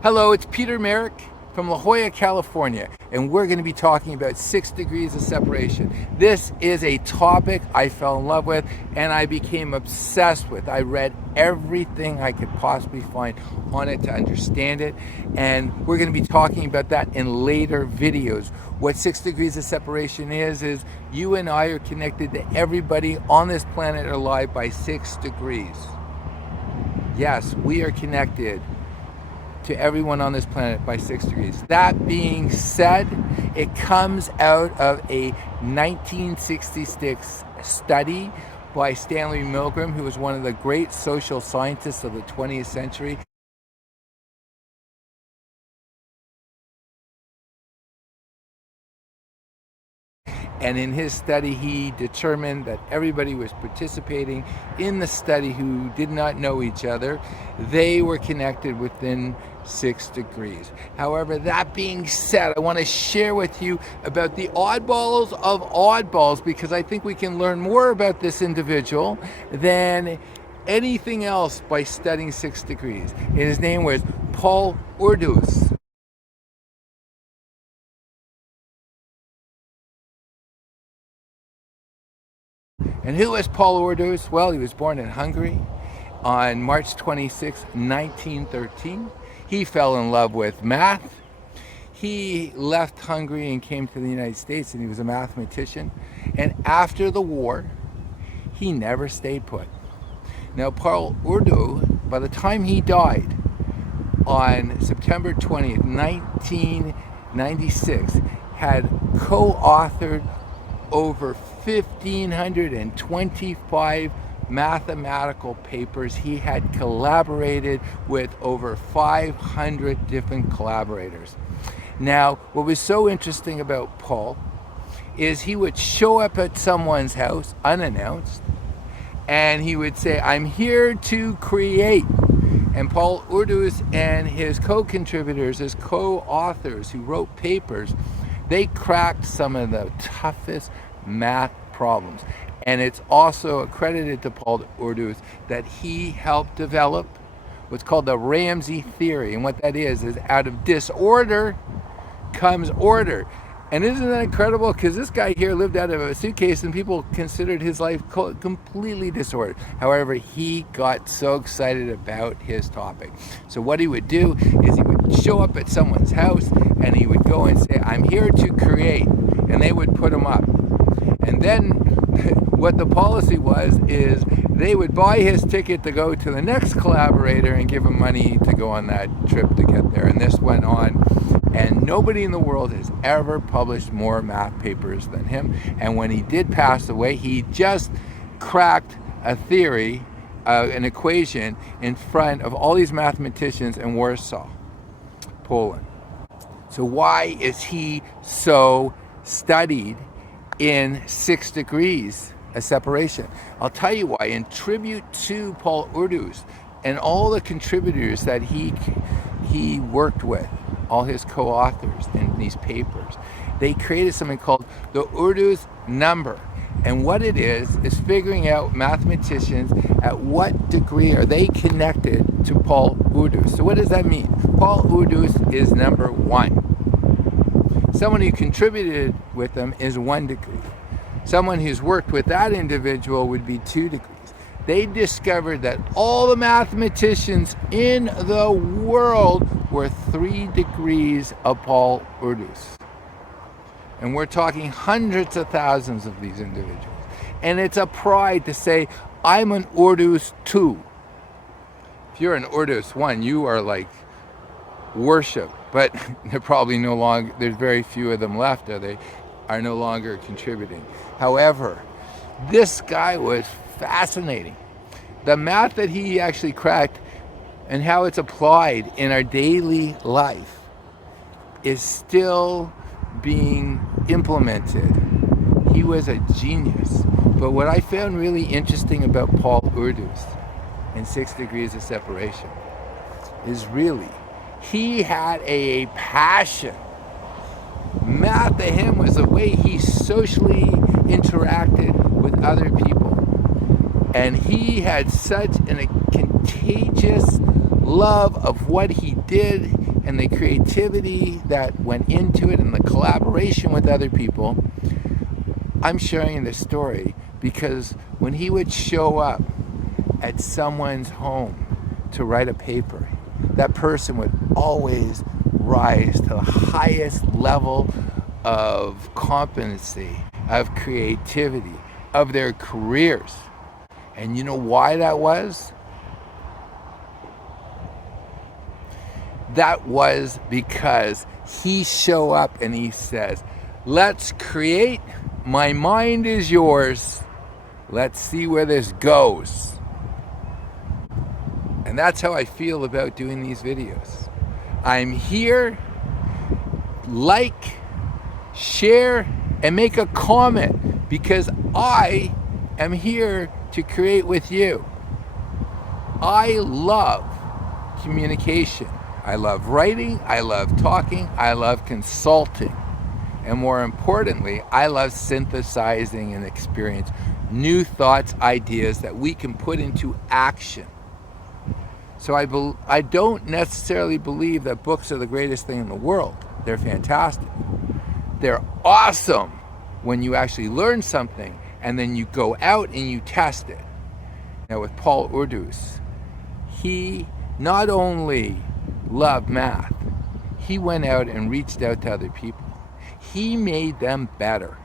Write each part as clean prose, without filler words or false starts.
Hello, it's Peter Merrick from La Jolla, California, and we're going to be talking about 6 degrees of separation. This is a topic I fell in love with and I became obsessed with. I read everything I could possibly find on it to understand it, and we're going to be talking about that in later videos. What 6 degrees of separation is you and I are connected to everybody on this planet alive by 6 degrees. Yes, we are connected to everyone on this planet by 6 degrees. That being said, it comes out of a 1966 study by Stanley Milgram, who was one of the great social scientists of the 20th century. And in his study, he determined that everybody was participating in the study who did not know each other. They were connected within 6 degrees. However, that being said, I want to share with you about the oddballs of oddballs, because I think we can learn more about this individual than anything else by studying 6 degrees. And his name was Paul Urdus. And who was Paul Urdus? Well, he was born in Hungary on March 26, 1913. He fell in love with math. He left Hungary and came to the United States, and he was a mathematician. And after the war, he never stayed put. Now, Paul Urdus, by the time he died on September 20th, 1996, had co-authored over 1,525 mathematical papers. He had collaborated with over 500 different collaborators. Now, what was so interesting about Paul is he would show up at someone's house unannounced, and he would say, "I'm here to create." And Paul Urdus and his co-contributors, his co-authors who wrote papers, they cracked some of the toughest math problems. And it's also accredited to Paul Urdus that he helped develop what's called the Ramsey theory. And what that is out of disorder comes order. And isn't that incredible? Because this guy here lived out of a suitcase and people considered his life completely disordered. However, he got so excited about his topic. So what he would do is he would show up at someone's house and he would go and say, "I'm here to create." And they would put him up. And then what the policy was is they would buy his ticket to go to the next collaborator and give him money to go on that trip to get there. And this went on. And nobody in the world has ever published more math papers than him. And when he did pass away, he just cracked a theory, an equation, in front of all these mathematicians in Warsaw, Poland. So why is he so studied in 6 degrees of separation? I'll tell you why. In tribute to Paul Urdus and all the contributors that he worked with, all his co-authors in these papers, they created something called the Urdus number. And what it is figuring out mathematicians at what degree are they connected to Paul Urdus. So what does that mean? Paul Urdus is number 1. Someone who contributed with them is 1 degree. Someone who's worked with that individual would be 2 degrees. They discovered that all the mathematicians in the world were 3 degrees of Paul Urdus. And we're talking hundreds of thousands of these individuals. And it's a pride to say, "I'm an Urdus 2. If you're an Urdus 1, you are like worship. But they're probably no longer, there's very few of them left, or they are no longer contributing. However, this guy was fascinating. The math that he actually cracked and how it's applied in our daily life is still being implemented. He was a genius. But what I found really interesting about Paul Urdus in 6 degrees of separation is really he had a passion. Math to him was the way he socially interacted with other people. And he had such a contagious love of what he did. and the creativity that went into it and the collaboration with other people, I'm sharing this story because when he would show up at someone's home to write a paper, that person would always rise to the highest level of competency, of creativity, of their careers. And you know why that was? That was because he show up and he says, let's create, my mind is yours, let's see where this goes. And that's how I feel about doing these videos. I'm here, like, share, and make a comment because I am here to create with you. I love communication. I love writing, I love talking, I love consulting. And more importantly, I love synthesizing and experience new thoughts, ideas that we can put into action. So I don't necessarily believe that books are the greatest thing in the world. They're fantastic. They're awesome when you actually learn something and then you go out and you test it. Now with Paul Urdus, he not only loved math, he went out and reached out to other people. He made them better.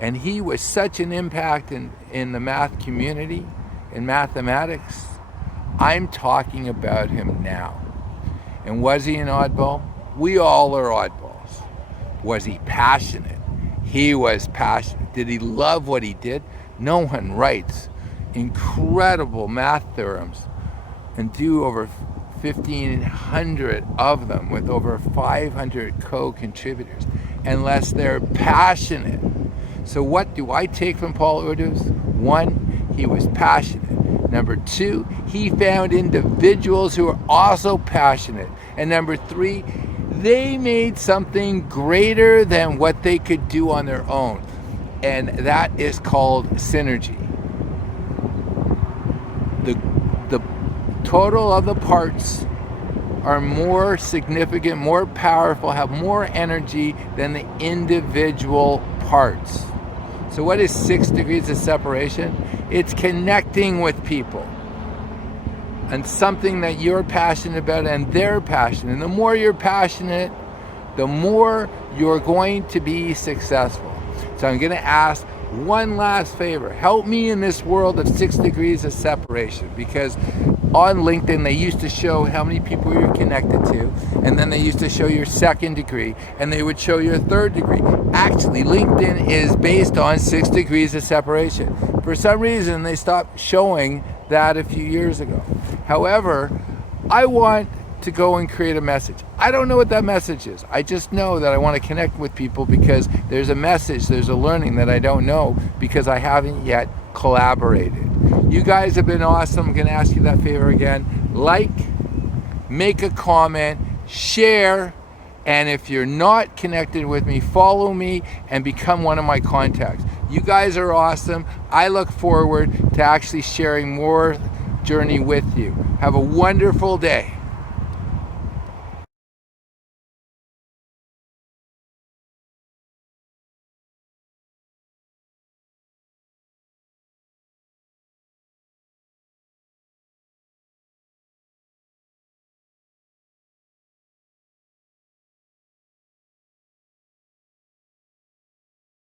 And he was such an impact in the math community, in mathematics. I'm talking about him now. And was he an oddball? We all are oddballs. Was he passionate? He was passionate. Did he love what he did? No one writes incredible math theorems and do over 1,500 of them with over 500 co-contributors unless they're passionate. So what do I take from Paul Urdus? One, he was passionate. Number two, he found individuals who are also passionate. And number three, they made something greater than what they could do on their own. And that is called synergy. The total of the parts are more significant, more powerful, have more energy than the individual parts. So what is 6 degrees of separation? It's connecting with people and something that you're passionate about and they're passionate. And the more you're passionate, the more you're going to be successful. So I'm going to ask one last favor. Help me in this world of 6 degrees of separation, because on LinkedIn they used to show how many people you're connected to, and then they used to show your 2nd degree, and they would show your 3rd degree. Actually, LinkedIn is based on 6 degrees of separation. For some reason, they stopped showing that a few years ago. However, I want to go and create a message. I don't know what that message is. I just know that I want to connect with people because there's a message, there's a learning that I don't know because I haven't yet collaborated. You guys have been awesome. I'm going to ask you that favor again. Like, make a comment, share, and if you're not connected with me, follow me and become one of my contacts. You guys are awesome. I look forward to actually sharing more journey with you. Have a wonderful day.